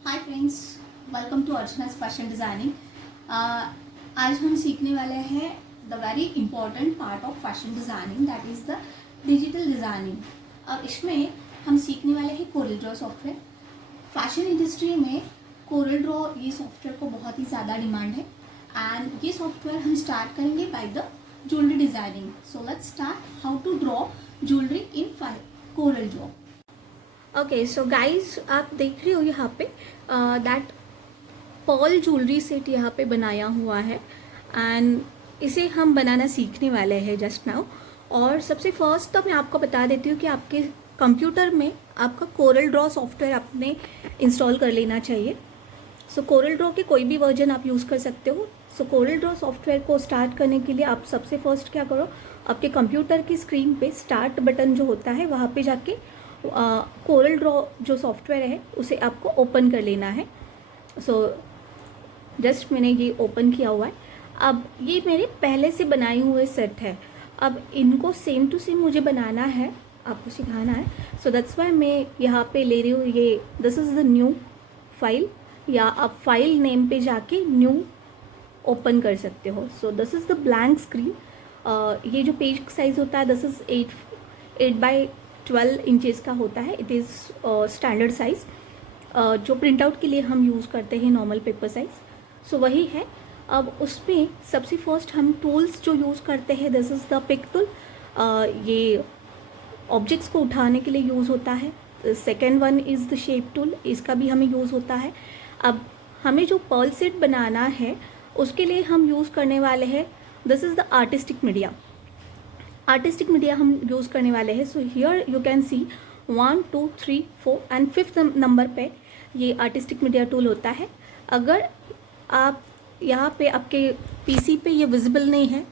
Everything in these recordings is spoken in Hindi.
Hi friends, welcome to Archana's fashion designing. आज हम सीखने वाले हैं the very important part of fashion designing, that is the digital designing. और इसमें हम सीखने वाले हैं Corel Draw software. Fashion industry में कोरल ड्रॉ ये सॉफ्टवेयर को बहुत ही ज़्यादा डिमांड है एंड ये सॉफ्टवेयर हम स्टार्ट करेंगे by the jewellery designing. So let's start how to draw jewellery in Corel Draw. Okay so guys आप देख रहे हो यहाँ पे दैट पर्ल ज्वेलरी सेट यहाँ पे बनाया हुआ है एंड इसे हम बनाना सीखने वाले हैं जस्ट नाउ। और सबसे फर्स्ट तो मैं आपको बता देती हूँ कि आपके कंप्यूटर में आपका कोरल ड्रॉ सॉफ्टवेयर आपने इंस्टॉल कर लेना चाहिए। सो कोरल ड्रॉ के कोई भी वर्जन आप यूज़ कर सकते हो। सो कोरल ड्रॉ सॉफ्टवेयर को स्टार्ट करने के लिए आप सबसे फर्स्ट क्या करो, आपके कंप्यूटर की स्क्रीन पे स्टार्ट बटन जो होता है वहाँ पे जाके कोरल ड्रॉ जो सॉफ्टवेयर है उसे आपको ओपन कर लेना है। सो जस्ट मैंने ये ओपन किया हुआ है। अब ये मेरे पहले से बनाए हुए सेट है, अब इनको सेम टू सेम मुझे बनाना है, आपको सिखाना है। सो दैट्स वाई मैं यहाँ पे ले रही हूँ ये this is the new file, या आप फाइल नेम पे जाके न्यू ओपन कर सकते हो। सो this is the blank screen. ये जो पेज साइज़ होता है दिस इज़ 8x12 इंचेस का होता है। इट इज़ स्टैंडर्ड साइज़ जो प्रिंट आउट के लिए हम यूज़ करते हैं नॉर्मल पेपर साइज़। सो वही है। अब उसमें सबसे फर्स्ट हम टूल्स जो यूज़ करते हैं this is the pick tool. ये ऑब्जेक्ट्स को उठाने के लिए यूज़ होता है। Second one is the shape tool, इसका भी हमें यूज़ होता है। अब हमें जो पर्ल सेट बनाना है उसके लिए हम यूज़ करने वाले हैं this is the artistic media. Artistic media हम यूज़ करने वाले हैं। So here you can see 1 2 3 4 and 5th number पे ये आर्टिस्टिक मीडिया टूल होता है। अगर आप यहाँ पे आपके पीसी पे ये विजिबल नहीं है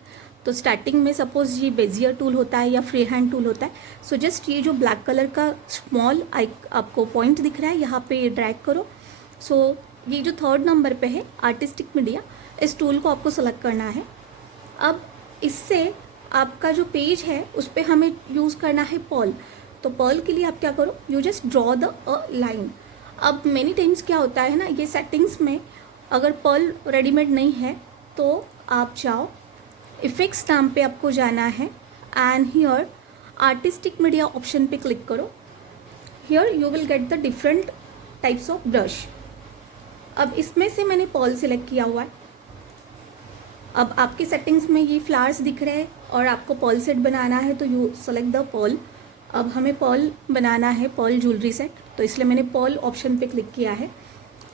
तो स्टार्टिंग में सपोज ये बेजियर टूल होता है या फ्री हैंड टूल होता है। सो जस्ट ये जो ब्लैक कलर का स्मॉल आपको पॉइंट दिख रहा है यहाँ पे ड्रैग करो। सो ये जो 3rd नंबर पे है आर्टिस्टिक मीडिया, इस टूल को आपको सेलेक्ट करना है। अब इससे आपका जो पेज है उस पर हमें यूज़ करना है पर्ल। तो पर्ल के लिए आप क्या करो, you just draw the line. अब मेनी टाइम्स क्या होता है ना, ये सेटिंग्स में अगर पर्ल रेडीमेड नहीं है तो आप जाओ इफेक्ट्स नाम पे आपको जाना है and here artistic media option पे क्लिक करो। Here you will get the different types of brush. अब इसमें से मैंने पर्ल सिलेक्ट किया हुआ है। अब आपके सेटिंग्स में ये फ्लावर्स दिख रहे हैं और आपको पर्ल सेट बनाना है तो यू सेलेक्ट द पर्ल। अब हमें पर्ल बनाना है, पर्ल ज्वेलरी सेट, तो इसलिए मैंने पर्ल ऑप्शन पे क्लिक किया है।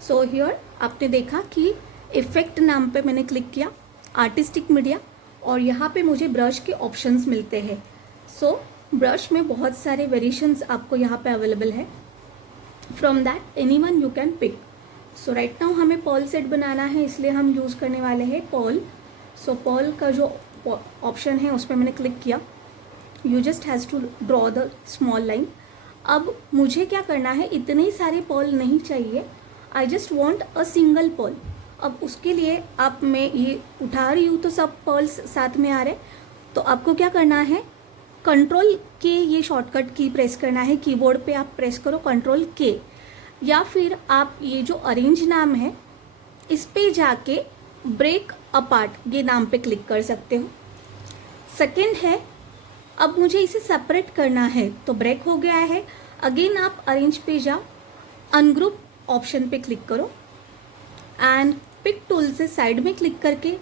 सो हियर आपने देखा कि इफेक्ट नाम पे मैंने क्लिक किया, आर्टिस्टिक मीडिया, और यहाँ पे मुझे ब्रश के ऑप्शंस मिलते हैं। सो ब्रश में बहुत सारे वेरिएशंस आपको यहाँ पे अवेलेबल है। From that anyone you can pick. So right now हमें पर्ल सेट बनाना है इसलिए हम यूज़ करने वाले हैं पर्ल। सो पर्ल का जो ऑप्शन है उस पर मैंने क्लिक किया। You just has to draw the small line. अब मुझे क्या करना है, इतने सारे पर्ल नहीं चाहिए, I just want a single pearl. अब उसके लिए आप, मैं ये उठा रही हूँ तो सब पर्ल्स साथ में आ रहे, तो आपको क्या करना है, कंट्रोल के ये शॉर्टकट की प्रेस करना है। कीबोर्ड पे आप प्रेस करो कंट्रोल के, या फिर आप ये जो अरेंज नाम है इस पे जाके ब्रेक अपार्ट ये नाम पे क्लिक कर सकते हो। सेकेंड है, अब मुझे इसे सेपरेट करना है तो ब्रेक हो गया है। अगेन आप अरेंज पे जाओ, अनग्रुप ऑप्शन पे क्लिक करो एंड पिक टूल से साइड में क्लिक करके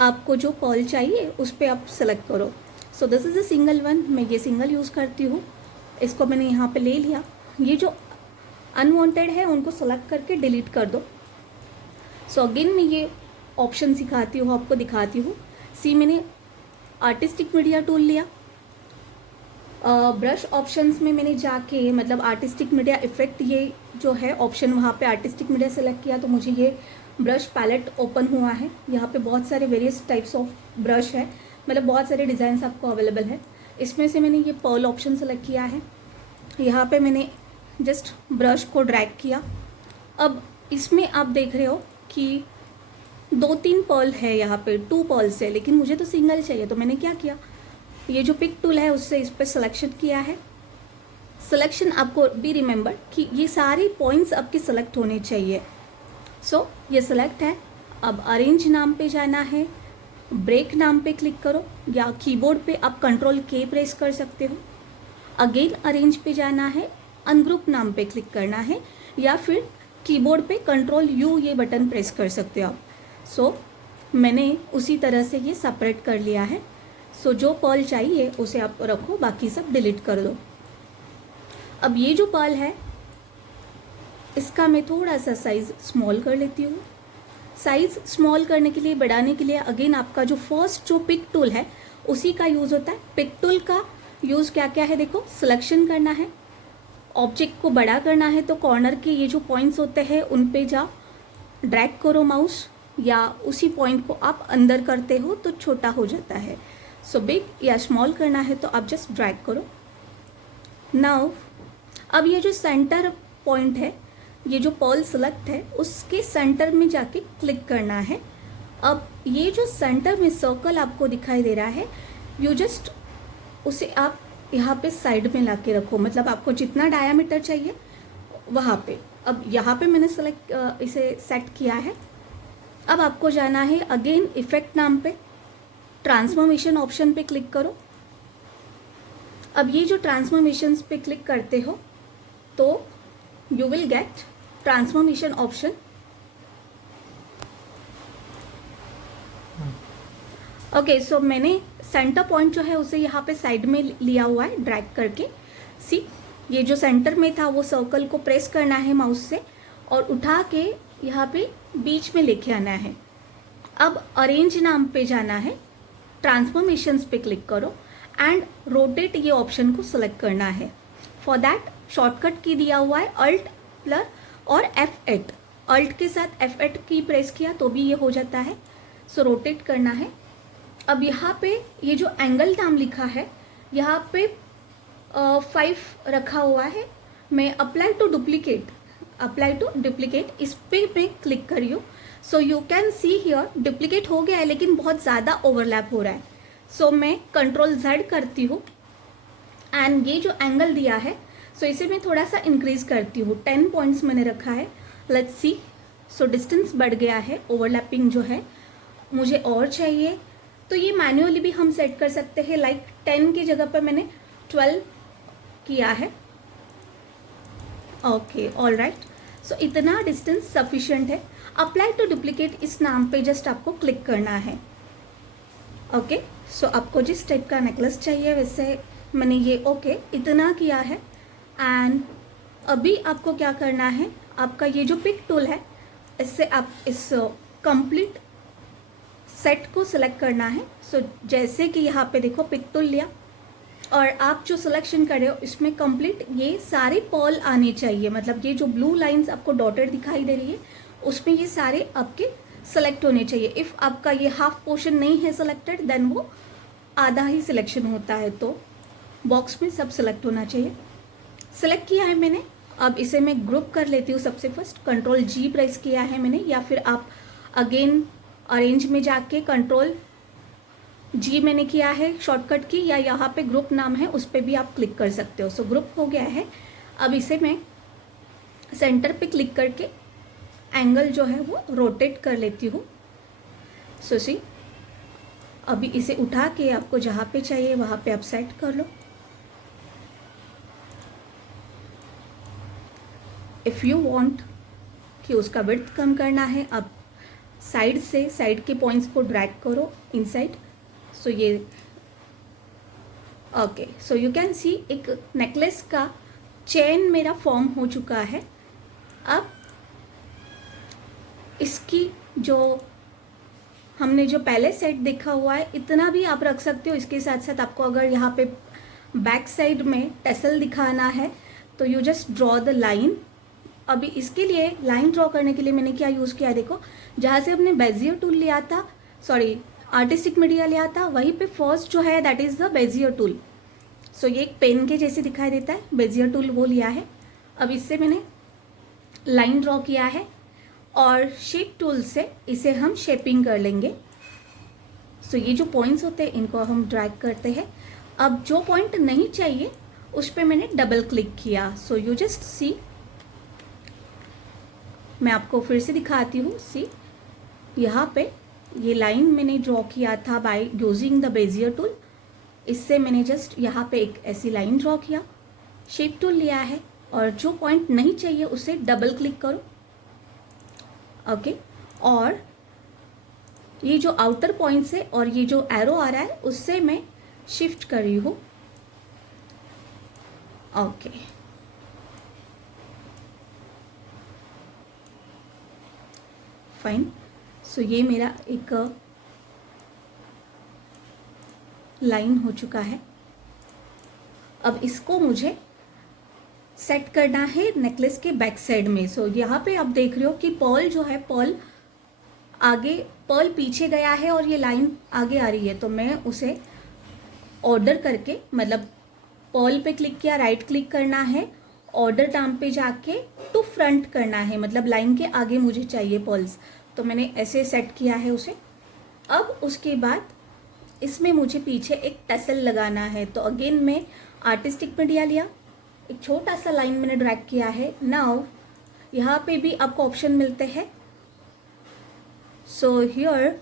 आपको जो पर्ल चाहिए उस पर आप सेलेक्ट करो। सो this is a single one, मैं ये सिंगल यूज़ करती हूँ। इसको मैंने यहाँ पे ले लिया। ये जो अनवांटेड है उनको सेलेक्ट करके डिलीट कर दो। सो अगेन मैं ये ऑप्शन सिखाती हूँ, आपको दिखाती हूँ। सी मैंने आर्टिस्टिक मीडिया टूल लिया, ब्रश ऑप्शंस में मैंने जाके, मतलब आर्टिस्टिक मीडिया इफेक्ट ये जो है ऑप्शन, वहाँ पे आर्टिस्टिक मीडिया सेलेक्ट किया तो मुझे ये ब्रश पैलेट ओपन हुआ है। यहाँ पे बहुत सारे वेरियस टाइप्स ऑफ ब्रश है, मतलब बहुत सारे डिज़ाइंस आपको अवेलेबल है। इसमें से मैंने ये पर्ल ऑप्शन सेलेक्ट किया है। यहाँ पे मैंने जस्ट ब्रश को ड्रैग किया। अब इसमें आप देख रहे हो कि 2-3 पर्ल है, यहाँ पे 2 पर्ल्स है, लेकिन मुझे तो सिंगल चाहिए। तो मैंने क्या किया, ये जो पिक टूल है उससे इस पर सिलेक्शन किया है, सिलेक्शन आपको भी रिमेंबर कि ये सारे पॉइंट्स आपके सेलेक्ट होने चाहिए. सो ये सिलेक्ट है. अब अरेंज नाम पे जाना है, ब्रेक नाम पे क्लिक करो, या कीबोर्ड पे आप कंट्रोल के प्रेस कर सकते हो. अगेन अरेंज पे जाना है, अनग्रुप नाम पे क्लिक करना है, या फिर कीबोर्ड पे कंट्रोल यू ये बटन प्रेस कर सकते हो आप. सो मैंने उसी तरह से ये सेपरेट कर लिया है. सो जो पर्ल चाहिए उसे आप रखो, बाकी सब डिलीट कर दो. अब ये जो पर्ल है इसका मैं थोड़ा सा साइज़ स्मॉल कर लेती हूँ. साइज़ स्मॉल करने के लिए, बढ़ाने के लिए अगेन आपका जो फर्स्ट जो पिक टूल है उसी का यूज़ होता है. पिक टूल का यूज़ क्या क्या है देखो, सिलेक्शन करना है, ऑब्जेक्ट को बड़ा करना है तो कॉर्नर के ये जो पॉइंट्स होते हैं उन पे जाओ, ड्रैग करो माउस, या उसी पॉइंट को आप अंदर करते हो तो छोटा हो जाता है. सो बिग या स्मॉल करना है तो आप जस्ट ड्रैग करो. नाउ अब ये जो सेंटर पॉइंट है, ये जो पर्ल सेलेक्ट है उसके सेंटर में जाके क्लिक करना है. अब ये जो सेंटर में सर्कल आपको दिखाई दे रहा है, यू जस्ट उसे आप यहाँ पे साइड में ला के रखो, मतलब आपको जितना डायामीटर चाहिए वहाँ पे. अब यहाँ पे मैंने इसे सेट किया है. अब आपको जाना है अगेन इफेक्ट नाम पे, ट्रांसफॉर्मेशन ऑप्शन पे क्लिक करो. अब ये जो ट्रांसफॉर्मेशंस पे क्लिक करते हो तो you will get transformation option. Okay, so मैंने सेंटर पॉइंट जो है उसे यहाँ पे साइड में लिया हुआ है ड्रैग करके. सी, ये जो सेंटर में था वो सर्कल को प्रेस करना है माउस से और उठा के यहाँ पे बीच में लेके आना है. अब अरेंज नाम पे जाना है, ट्रांसफॉर्मेशंस पे क्लिक करो एंड रोटेट ये ऑप्शन को सिलेक्ट करना है. फॉर दैट शॉर्टकट की दिया हुआ है अल्ट प्लस और F8. अल्ट के साथ F8 की प्रेस किया तो भी ये हो जाता है. सो रोटेट करना है. अब यहाँ पे ये जो एंगल नाम लिखा है यहाँ पे 5 रखा हुआ है. मैं अप्लाई टू डुप्लीकेट इस पे मैं क्लिक करी हूँ. So you can see here duplicate हो गया है लेकिन बहुत ज़्यादा ओवरलैप हो रहा है. सो मैं कंट्रोल Z करती हूँ एंड ये जो एंगल दिया है सो इसे मैं थोड़ा सा इंक्रीज करती हूँ. 10 पॉइंट्स मैंने रखा है. Let's see. सो डिस्टेंस बढ़ गया है, ओवरलैपिंग जो है मुझे और चाहिए तो ये मैन्युअली भी हम सेट कर सकते हैं. लाइक 10 की जगह पर मैंने 12 किया है. Okay, all right. सो इतना डिस्टेंस सफिशिएंट है. अप्लाई टू डुप्लीकेट इस नाम पे जस्ट आपको क्लिक करना है. ओके, सो आपको जिस टाइप का नेकलेस चाहिए वैसे मैंने ये ओके इतना किया है. एंड अभी आपको क्या करना है, आपका ये जो पिक टूल है इससे आप इस कंप्लीट सेट को सिलेक्ट करना है. सो जैसे कि यहाँ पे देखो पिक टूल लिया और आप जो सिलेक्शन कर रहे हो इसमें कंप्लीट ये सारे पर्ल आने चाहिए. मतलब ये जो ब्लू लाइंस आपको डॉटेड दिखाई दे रही है उसमें ये सारे आपके सेलेक्ट होने चाहिए. इफ़ आपका ये हाफ पोर्शन नहीं है सिलेक्टेड देन वो आधा ही सिलेक्शन होता है. तो बॉक्स में सब सिलेक्ट होना चाहिए. सिलेक्ट किया है मैंने. अब इसे मैं ग्रुप कर लेती हूँ. सबसे फर्स्ट कंट्रोल G प्रेस किया है मैंने, या फिर आप अगेन अरेंज में जाके कंट्रोल G मैंने किया है शॉर्टकट की, या यहाँ पे ग्रुप नाम है उस पर भी आप क्लिक कर सकते हो. सो ग्रुप हो गया है. अब इसे मैं सेंटर पे क्लिक करके एंगल जो है वो रोटेट कर लेती हूँ. सो सी, अभी इसे उठा के आपको जहाँ पे चाहिए वहाँ पे आप सेट कर लो. इफ़ यू वांट कि उसका विड्थ कम करना है, आप साइड से साइड के पॉइंट्स को ड्रैग करो इनसाइड. सो ये okay. So you can see एक नेकलेस का चेन मेरा फॉर्म हो चुका है. अब इसकी जो हमने जो पहले सेट देखा हुआ है इतना भी आप रख सकते हो. इसके साथ साथ आपको अगर यहाँ पे बैक साइड में टेसल दिखाना है तो you just draw the line. अभी इसके लिए लाइन ड्रॉ करने के लिए मैंने क्या यूज़ किया देखो, जहाँ से हमने बेजियर टूल लिया था, सॉरी आर्टिस्टिक मीडिया लिया था, वहीं पे फर्स्ट जो है that is the Bezier tool. So ये एक पेन के जैसे दिखाई देता है, बेजियर टूल वो लिया है. अब इससे मैंने लाइन ड्रॉ किया है और शेप टूल से इसे हम शेपिंग कर लेंगे. सो ये जो पॉइंट्स होते हैं इनको हम ड्रैग करते हैं. अब जो पॉइंट नहीं चाहिए उस पर मैंने डबल क्लिक किया. सो यू जस्ट सी, मैं आपको फिर से दिखाती हूँ. सी, यहाँ पे ये लाइन मैंने ड्रॉ किया था by using the Bezier tool. इससे मैंने जस्ट यहाँ पे एक ऐसी लाइन ड्रॉ किया, शेप टूल लिया है और जो पॉइंट नहीं चाहिए उसे डबल क्लिक करो. ओके, और ये जो आउटर पॉइंट से और ये जो एरो आ रहा है उससे मैं शिफ्ट कर रही हूँ. Okay, fine. सो ये मेरा एक लाइन हो चुका है. अब इसको मुझे सेट करना है नेकलेस के बैक साइड में. सो यहाँ पे आप देख रहे हो कि पर्ल जो है, पर्ल आगे, पर्ल पीछे गया है और ये लाइन आगे आ रही है. तो मैं उसे ऑर्डर करके, मतलब पर्ल पे क्लिक किया, राइट क्लिक करना है, ऑर्डर टर्म पे जाके टू फ्रंट करना है, मतलब लाइन के आगे मुझे चाहिए पर्ल्स. तो मैंने ऐसे सेट किया है उसे. अब उसके बाद इसमें मुझे पीछे एक टसल लगाना है. तो अगेन मैं आर्टिस्टिक मीडिया लिया, एक छोटा सा लाइन मैंने ड्रैग किया है. नाउ यहाँ पे भी आपको ऑप्शन मिलते हैं. सो हियर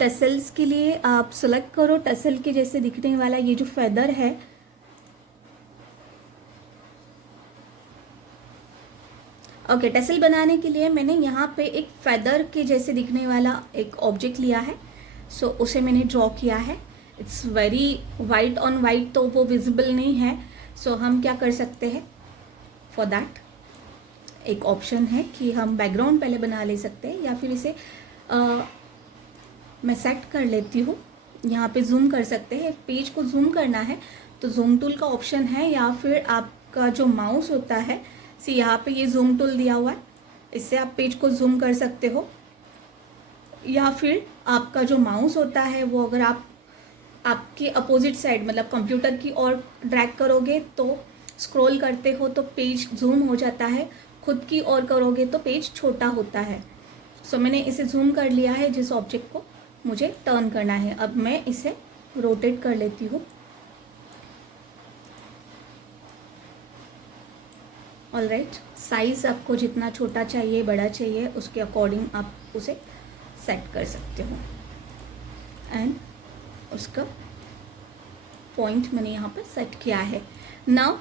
टसल्स के लिए आप सेलेक्ट करो टसल के जैसे दिखने वाला ये जो फेदर है. ओके, टसल बनाने के लिए मैंने यहाँ पे एक फेदर के जैसे दिखने वाला एक ऑब्जेक्ट लिया है. सो उसे मैंने ड्रॉ किया है. It's very white on white, तो वो विजिबल नहीं है. सो हम क्या कर सकते हैं, फॉर दैट एक ऑप्शन है कि हम बैकग्राउंड पहले बना ले सकते हैं, या फिर इसे मैं सेट कर लेती हूँ. यहाँ पे जूम कर सकते हैं. पेज को जूम करना है तो जूम टूल का ऑप्शन है, या फिर आपका जो माउस होता है, सी यहाँ पे ये जूम टूल दिया हुआ है, इससे आप पेज को जूम कर सकते हो. या फिर आपका जो माउस होता है वो अगर आप आपके अपोजिट साइड, मतलब कंप्यूटर की ओर ड्रैग करोगे तो स्क्रॉल करते हो तो पेज जूम हो जाता है, खुद की ओर करोगे तो पेज छोटा होता है. सो मैंने इसे जूम कर लिया है जिस ऑब्जेक्ट को मुझे टर्न करना है. अब मैं इसे रोटेट कर लेती हूँ. ऑलराइट, साइज़ आपको जितना छोटा चाहिए, बड़ा चाहिए, उसके अकॉर्डिंग आप उसे सेट कर सकते हो. एंड उसका पॉइंट मैंने यहाँ पर सेट किया है. नाउ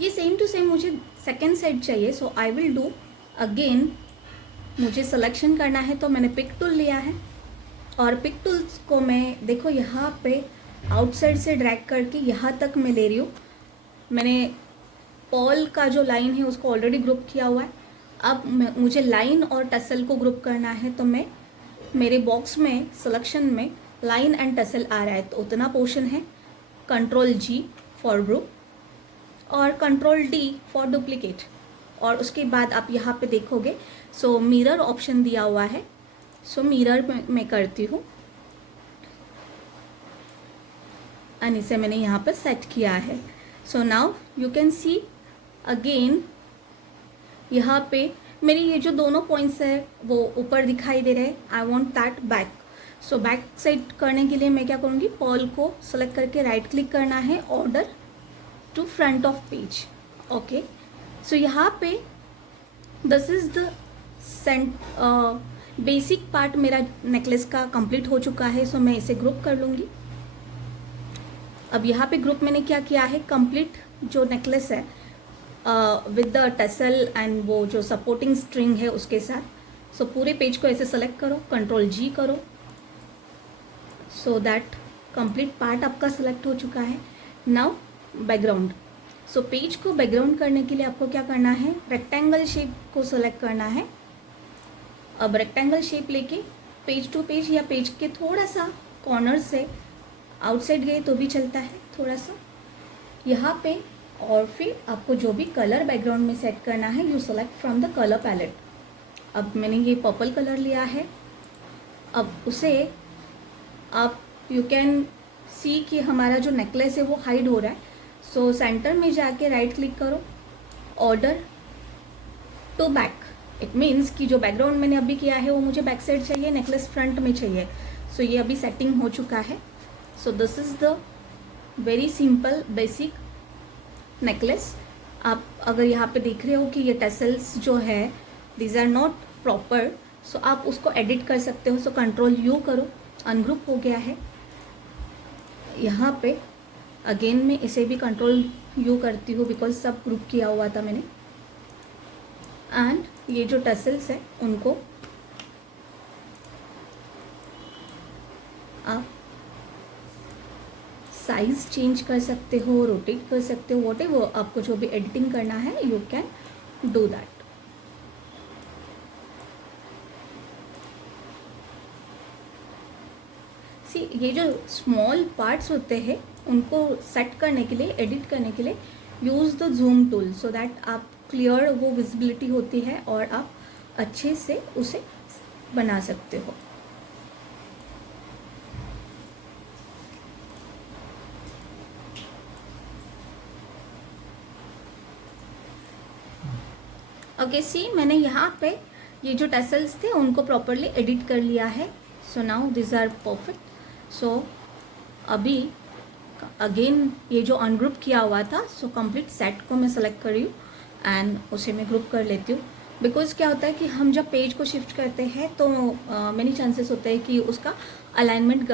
ये सेम टू सेम मुझे सेकेंड साइड चाहिए. सो आई विल डू अगेन, मुझे सिलेक्शन करना है तो मैंने पिक टूल लिया है और पिक टूल्स को मैं देखो यहाँ पे आउटसाइड से ड्रैग करके यहाँ तक मैं ले रही हूँ. मैंने पर्ल का जो लाइन है उसको ऑलरेडी ग्रुप किया हुआ है. अब मुझे लाइन और टसल को ग्रुप करना है, तो मैं मेरे बॉक्स में सिलेक्शन में लाइन एंड टसल आ रहा है तो उतना पोर्शन है. कंट्रोल जी फॉर ग्रुप और कंट्रोल डी फॉर डुप्लीकेट. और उसके बाद आप यहाँ पे देखोगे सो मिरर ऑप्शन दिया हुआ है. सो मिरर मैं करती हूँ एंड इसे मैंने यहाँ पर सेट किया है. So now you can see again, यहाँ पे मेरी ये जो दोनों पॉइंट्स है वो ऊपर दिखाई दे रहे हैं. I want that back. So back side करने के लिए मैं क्या करूँगी, पर्ल को सेलेक्ट करके राइट क्लिक करना है, order to front of page. Okay, so यहाँ पे this is the basic part मेरा नेकलेस का कंप्लीट हो चुका है. सो मैं इसे ग्रुप कर लूँगी. अब यहाँ पे ग्रुप मैंने क्या किया है, कंप्लीट जो नेकलेस है विद द टसल एंड वो जो सपोर्टिंग स्ट्रिंग है उसके साथ. सो पूरे पेज को ऐसे सेलेक्ट करो, कंट्रोल जी करो, सो दैट कंप्लीट पार्ट आपका सेलेक्ट हो चुका है. Now background. सो पेज को बैकग्राउंड करने के लिए आपको क्या करना है, रेक्टेंगल शेप को सेलेक्ट करना है. अब रेक्टेंगल शेप लेके पेज टू पेज या पेज के थोड़ा सा कॉर्नर से आउटसाइड गए तो भी चलता है थोड़ा सा यहाँ पे. और फिर आपको जो भी कलर बैकग्राउंड में सेट करना है, you select from the colour palette. अब मैंने ये पर्पल कलर लिया है. अब उसे आप यू कैन सी कि हमारा जो नेकलेस है वो हाइड हो रहा है. सो सेंटर में जाके राइट क्लिक करो, order to back. It means कि जो बैकग्राउंड मैंने अभी किया है वो मुझे बैक साइड चाहिए, नेकलेस फ्रंट में चाहिए. सो ये अभी सेटिंग हो चुका है. So this is the very simple basic necklace. आप अगर यहाँ पे देख रहे हो कि ये टेसल्स जो है दीज आर नॉट प्रॉपर, सो आप उसको एडिट कर सकते हो. सो कंट्रोल यू करो, अनग्रुप हो गया है. यहाँ पे अगेन मैं इसे भी कंट्रोल यू करती हूँ बिकॉज सब ग्रुप किया हुआ था मैंने. एंड ये जो टेसल्स है उनको आप साइज चेंज कर सकते हो, रोटेट कर सकते हो, व्हाटएवर आपको जो भी एडिटिंग करना है यू कैन डू दैट. सी ये जो स्मॉल पार्ट्स होते हैं उनको सेट करने के लिए, एडिट करने के लिए use the zoom tool so that आप क्लियर वो विजिबिलिटी होती है और आप अच्छे से उसे बना सकते हो. ओके सी मैंने यहाँ पे ये जो टेसल्स थे उनको प्रॉपरली एडिट कर लिया है. So now this are perfect. So अभी अगेन ये जो अनग्रुप किया हुआ था सो कंप्लीट सेट को मैं सेलेक्ट कर रही हूँ एंड उसे मैं ग्रुप कर लेती हूँ. बिकॉज क्या होता है कि हम जब पेज को शिफ्ट करते हैं तो मेनी चांसेस होते हैं कि उसका अलाइनमेंट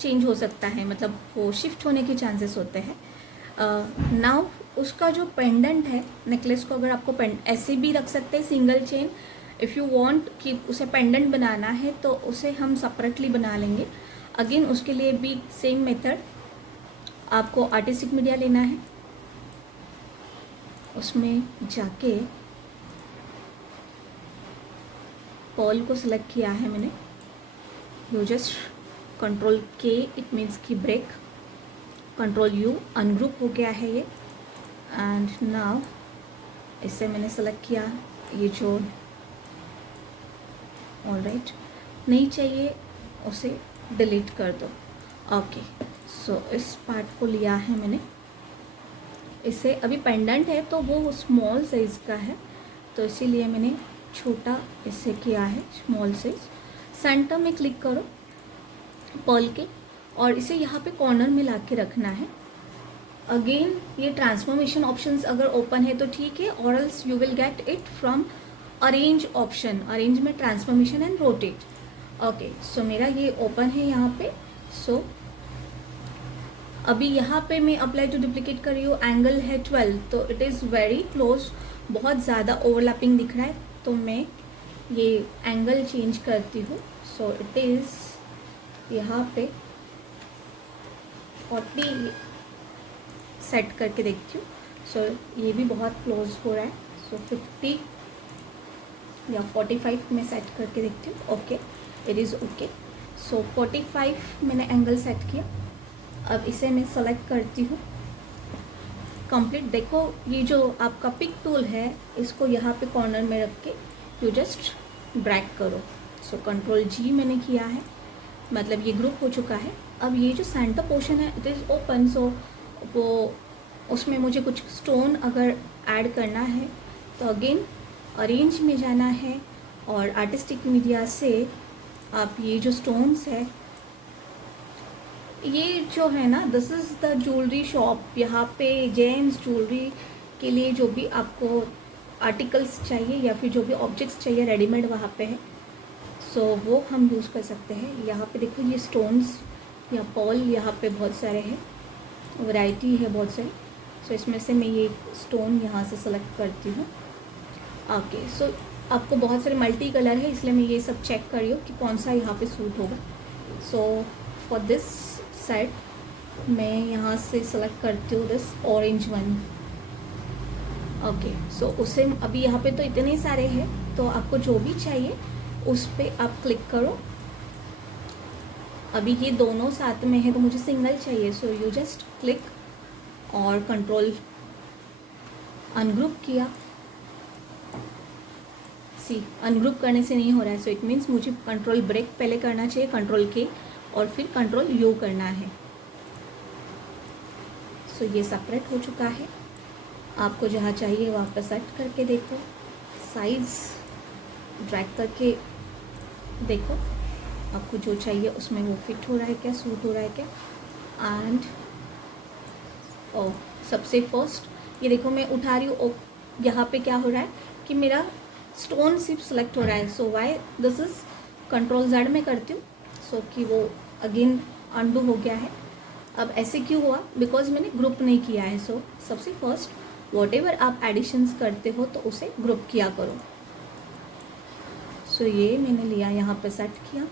चेंज हो सकता है, मतलब वो शिफ्ट होने के चांसेस होते हैं. नाउ उसका जो पेंडेंट है नेकलेस को अगर आपको ऐसे भी रख सकते हैं single chain. If you want कि उसे पेंडेंट बनाना है तो उसे हम सेपरेटली बना लेंगे. अगेन उसके लिए भी सेम मेथड, आपको आर्टिस्टिक मीडिया लेना है, उसमें जाके पर्ल को सिलेक्ट किया है मैंने. यू जस्ट कंट्रोल के, इट मीन्स की ब्रेक, कंट्रोल यू, अनग्रुप हो गया है ये. एंड नाउ इसे मैंने सेलेक्ट किया, ये जो ऑलराइट नहीं चाहिए उसे डिलीट कर दो. ओके सो इस पार्ट को लिया है मैंने. इसे अभी पेंडेंट है तो वो स्मॉल साइज़ का है तो इसीलिए मैंने छोटा इसे किया है, स्मॉल साइज. सेंटर में क्लिक करो पर्ल के और इसे यहाँ पे कॉर्नर में ला के रखना है. अगेन ये ट्रांसफॉर्मेशन ऑप्शंस अगर ओपन है तो ठीक है, और else you will get it from arrange option. Arrange में transformation and rotate. Okay so मेरा ये ओपन है यहाँ पे. सो अभी यहाँ पे मैं अप्लाई टू डुप्लीकेट कर रही हूँ, एंगल है 12 तो इट इज़ वेरी क्लोज, बहुत ज़्यादा ओवरलैपिंग दिख रहा है तो मैं ये एंगल चेंज करती हूँ. सो इट इज़ यहाँ पे 40 सेट करके देखती हूँ. सो ये भी बहुत क्लोज हो रहा है. सो 50 या 45 में सेट करके देखती हूँ. Okay it is okay. So 45 मैंने एंगल सेट किया. अब इसे मैं सेलेक्ट करती हूँ कंप्लीट. देखो ये जो आपका पिक टूल है इसको यहाँ पे कॉर्नर में रख के यू जस्ट ड्रैग करो. सो कंट्रोल जी मैंने किया है, मतलब ये ग्रुप हो चुका है. अब ये जो सेंटर पोर्शन है इट इज़ ओपन, सो वो उसमें मुझे कुछ स्टोन अगर ऐड करना है तो अगेन अरेंज में जाना है और आर्टिस्टिक मीडिया से आप ये जो स्टोन्स है, ये जो है ना this is the jewellery shop. यहाँ पे जेम्स ज्वेलरी के लिए जो भी आपको आर्टिकल्स चाहिए या फिर जो भी ऑब्जेक्ट्स चाहिए रेडीमेड वहाँ पे है. सो वो हम यूज़ कर सकते हैं. यहाँ पे देखो ये स्टोन्स या पर्ल यहाँ पे बहुत सारे हैं, वैरायटी है बहुत सारी. सो इसमें से मैं ये स्टोन यहाँ से सेलेक्ट करती हूँ. ओके सो आपको बहुत सारे मल्टी कलर है इसलिए मैं ये सब चेक कर रही हूँ कि कौन सा यहाँ पे सूट होगा. सो फॉर दिस साइड मैं यहाँ से सेलेक्ट करती हूँ this orange one. Okay so उसे अभी यहाँ पे तो इतने सारे हैं तो आपको जो भी चाहिए उस पर आप क्लिक करो. अभी ये दोनों साथ में है तो मुझे सिंगल चाहिए. सो यू जस्ट क्लिक और कंट्रोल अनग्रुप किया. सी अनग्रुप करने से नहीं हो रहा है. सो इट मीन्स मुझे कंट्रोल ब्रेक पहले करना चाहिए, कंट्रोल के और फिर कंट्रोल यू करना है. सो ये सेपरेट हो चुका है. आपको जहाँ चाहिए वहाँ पर सेट करके देखो, साइज़ ड्रैग करके देखो आपको जो चाहिए उसमें वो फिट हो रहा है क्या, सूट हो रहा है क्या. एंड सबसे फर्स्ट ये देखो मैं उठा रही हूँ, यहाँ पे क्या हो रहा है कि मेरा स्टोन सिर्फ सेलेक्ट हो रहा है. So why this is control Z में करती हूँ, सो कि वो अगेन अंडू हो गया है. अब ऐसे क्यों हुआ? बिकॉज मैंने ग्रुप नहीं किया है. सो सबसे फर्स्ट वॉट एवर आप एडिशंस करते हो तो उसे ग्रुप किया करो. सो ये मैंने लिया, यहाँ पे सेट किया,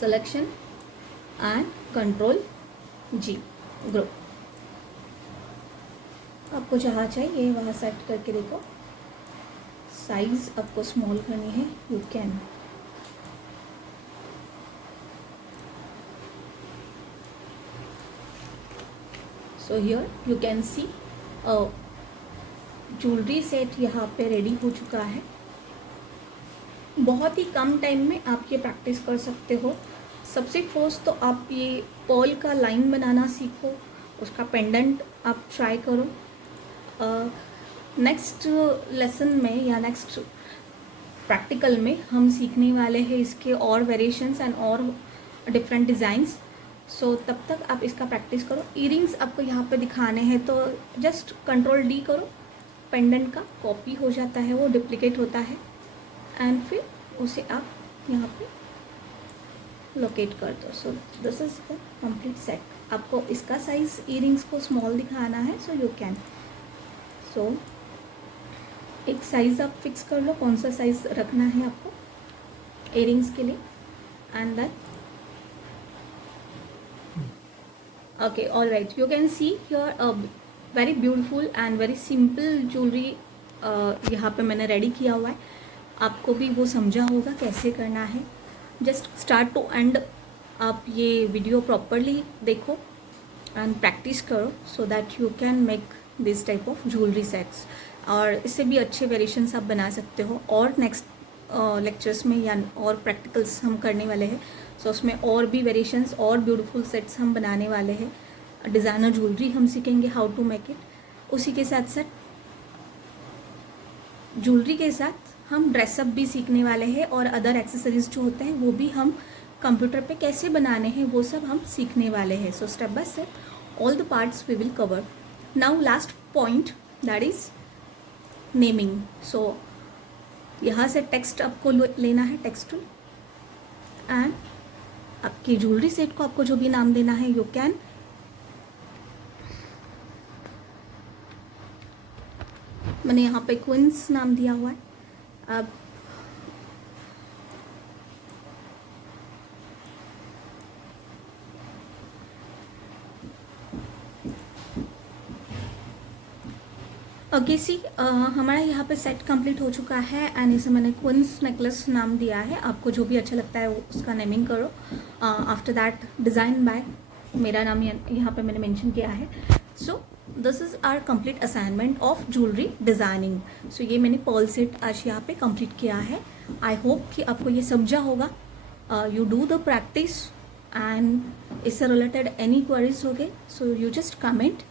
selection and control G, group. आपको जहाँ चाहिए वहाँ सेट करके देखो. साइज आपको स्मॉल करनी है, you can. So here you can see jewellery set यहाँ पे रेडी हो चुका है. बहुत ही कम टाइम में आप ये प्रैक्टिस कर सकते हो. सबसे फर्स्ट तो आप ये पर्ल का लाइन बनाना सीखो, उसका पेंडेंट आप ट्राई करो. नेक्स्ट लेसन में या नेक्स्ट प्रैक्टिकल में हम सीखने वाले हैं इसके और वेरिएशंस एंड और डिफरेंट डिज़ाइंस. सो तब तक आप इसका प्रैक्टिस करो. ईयरिंग्स आपको यहाँ पे दिखाने हैं तो जस्ट कंट्रोल D करो, पेंडेंट का कॉपी हो जाता है, वो डुप्लीकेट होता है एंड फिर उसे आप यहाँ पे लोकेट कर दो. So this is the complete set. आपको इसका साइज ईयरिंग्स को स्मॉल दिखाना है, सो यू कैन. सो एक साइज़ आप फिक्स कर लो, कौन सा साइज़ रखना है आपको ईयरिंग्स के लिए. And then okay, all right, you can see here a very beautiful and very simple jewelry यहाँ पे मैंने रेडी किया हुआ है. आपको भी वो समझा होगा कैसे करना है. जस्ट स्टार्ट टू एंड आप ये वीडियो प्रॉपरली देखो एंड प्रैक्टिस करो so that you can make this type of jewellery sets. और इससे भी अच्छे वेरिएशंस आप बना सकते हो. और नेक्स्ट लेक्चर्स में या और प्रैक्टिकल्स हम करने वाले हैं, सो उसमें और भी वेरिएशंस और ब्यूटीफुल सेट्स हम बनाने वाले हैं. डिज़ाइनर ज्वेलरी हम सीखेंगे हाउ टू मेक इट. उसी के साथ साथ ज्वेलरी के साथ हम ड्रेसअप भी सीखने वाले हैं और अदर एक्सेसरीज जो होते हैं वो भी हम कंप्यूटर पे कैसे बनाने हैं वो सब हम सीखने वाले हैं. So step by step all the parts we will cover. Now last point that is naming. So यहाँ से टेक्स्ट आपको लेना है, टेक्स्ट टूल, एंड आपकी ज्वेलरी सेट को आपको जो भी नाम देना है यू कैन. मैंने यहाँ पे क्वींस नाम दिया हुआ है. अब ओके सी हमारा यहाँ पे सेट कंप्लीट हो चुका है एंड इसे मैंने क्वींस नेकलेस नाम दिया है. आपको जो भी अच्छा लगता है उसका नेमिंग करो. आफ्टर दैट डिज़ाइन बाय मेरा नाम यहाँ पे मैंने मेंशन किया है. So this is our complete assignment of jewellery designing. So ये मैंने पर्ल सेट आज यहाँ पे कंप्लीट किया है. आई होप कि आपको ये समझा होगा. You do the practice and इससे रिलेटेड एनी क्वेरीज हो गए सो यू जस्ट कमेंट.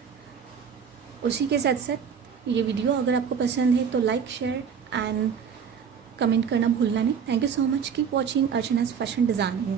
उसी के साथ साथ ये वीडियो अगर आपको पसंद है तो लाइक, शेयर एंड कमेंट करना भूलना नहीं. Thank you so much. Keep watching Archana's fashion designing.